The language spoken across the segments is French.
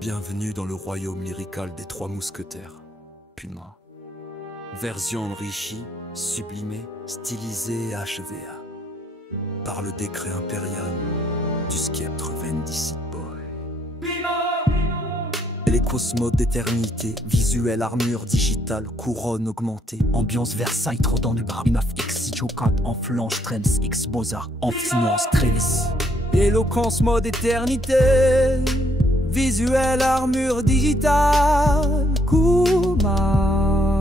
Bienvenue dans le royaume lyrical des trois mousquetaires. Puma. Version enrichie, sublimée, stylisée et achevée par le décret impérial du sceptre Vendicide Boy. Les cosmos d'éternité, visuel, armure digitale, couronne augmentée. Ambiance Versailles, trop dans le bar. Imaf X, Jokat, en flanche, Trends, X, Beaux-Arts, en finance, Trévis. Éloquence mode éternité, visuel, armure digitale, Kuma.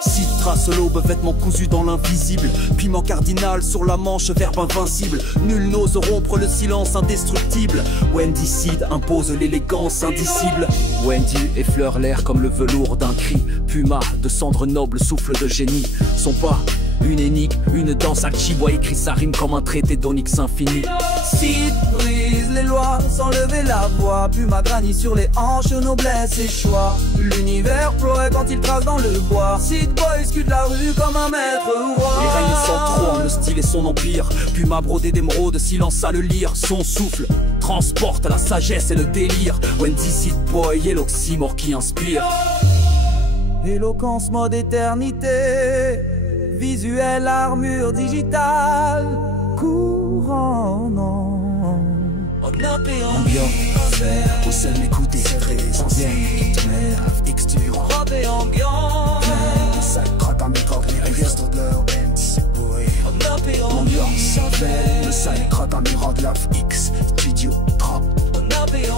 Citra, l'aube, vêtements cousus dans l'invisible. Piment cardinal sur la manche, verbe invincible. Nul n'ose rompre le silence indestructible. Wendy Seed impose l'élégance indicible. Wendy effleure l'air comme le velours d'un cri. Puma, de cendres nobles, souffle de génie. Son pas, une énigme, une danse à Chibois écrit sa rime comme un traité d'onyx infini. Sid brise les lois sans lever la voix. Puma granit sur les hanches, noblesse et choix. L'univers ploie quand il trace dans le bois. Sid Boy scute la rue comme un maître roi. Il règne sans trône, le style et son empire. Puma brodé d'émeraude, silence à le lire. Son souffle transporte la sagesse et le délire. Wendy Seed Boy est l'oxymore qui inspire. Éloquence mode éternité, visuel, armure digitale, courant, non. Ambiance, au seul m'écouter, très ancien. X tu Robe et ambiance, ça crotte en micro, les rigueurs de leur ambiance, le sale crotte en micro de l'off X, studio drop.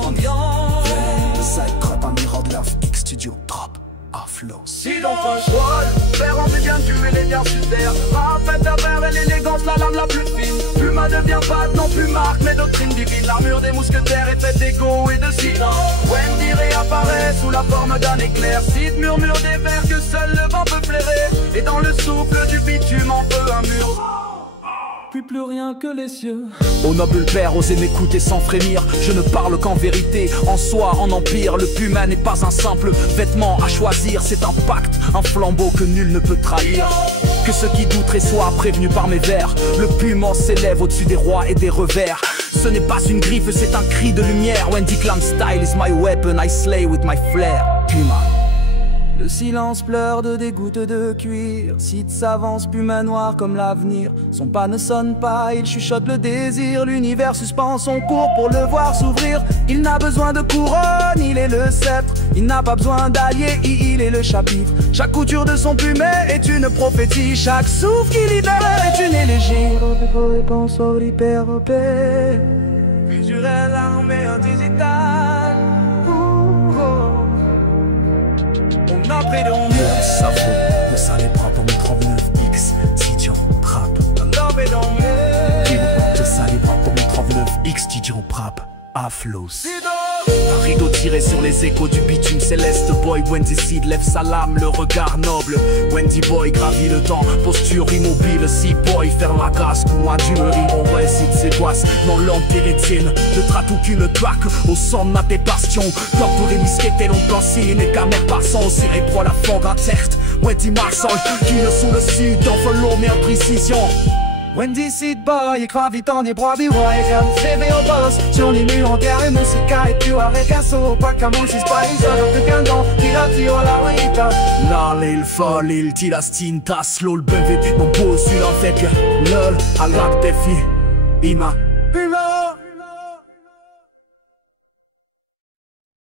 ambiance. Le sale crotte en micro de l'off X, studio drop. Flow. Si l'on contrôle, faire en bien tuer les biens sur terre. Rafette à verre et l'élégance, la lame la plus fine. Puma devient pas non plus marque, mais doctrine divine. L'armure des mousquetaires est faite d'ego et de silence. Wendy réapparaît sous la forme d'un éclair. Sid murmure des vers que seul le vent peut flairer. Et dans le souffle du bitume en feu un mur. Puis plus rien que les cieux. Ô noble père, osez m'écouter sans frémir. Je ne parle qu'en vérité, en soi, en empire. Le Puma n'est pas un simple vêtement à choisir. C'est un pacte, un flambeau que nul ne peut trahir. Que ceux qui douteraient soient prévenus par mes vers. Le Puma s'élève au-dessus des rois et des revers. Ce n'est pas une griffe, c'est un cri de lumière. Wendy Clam style is my weapon, I slay with my flair. Puma. Le silence pleure de des gouttes de cuir. Sid s'avance, Puma noir comme l'avenir. Son pas ne sonne pas, il chuchote le désir. L'univers suspend son cours pour le voir s'ouvrir. Il n'a besoin de couronne, il est le sceptre. Il n'a pas besoin d'alliés, il est le chapitre. Chaque couture de son plumet est une prophétie. Chaque souffle qui libère est une élégie. Réponse au hyper-opé. Visuel, armée digitale. Le cerveau, le sale est propre, mon 39X, Tidion, trap. Le sale est propre, mon 39X, Tidion, trap, Aflos. Un rideau tiré sur les échos du bitume céleste. Boy, Wendy Seed lève sa lame, le regard noble. Wendy Boy gravit le temps, posture immobile. Si Boy faire la grâce, coup indumerie. On récite ses doigts, dans l'empiritéine. Ne traite aucune claque au son de ma bastion. Torturé, misqueté, long plan signe et caméra passant au cérébro, la fongue interte. Wendy Marsan, qui ne sous le sud, en follow mais en précision. Wendy Seed Boy, gravite en bras du roi et regarde CV au boss. Sur les murs en terre et musica et tu avec un saut. Pas qu'un mot, c'est pas les autres de Gandon. Il a dit oh la rita. Là, il folle, il tire la stinta. Slow, le bon vêtu, mon beau, sur la fête. Lol, à l'acte des filles. Ima.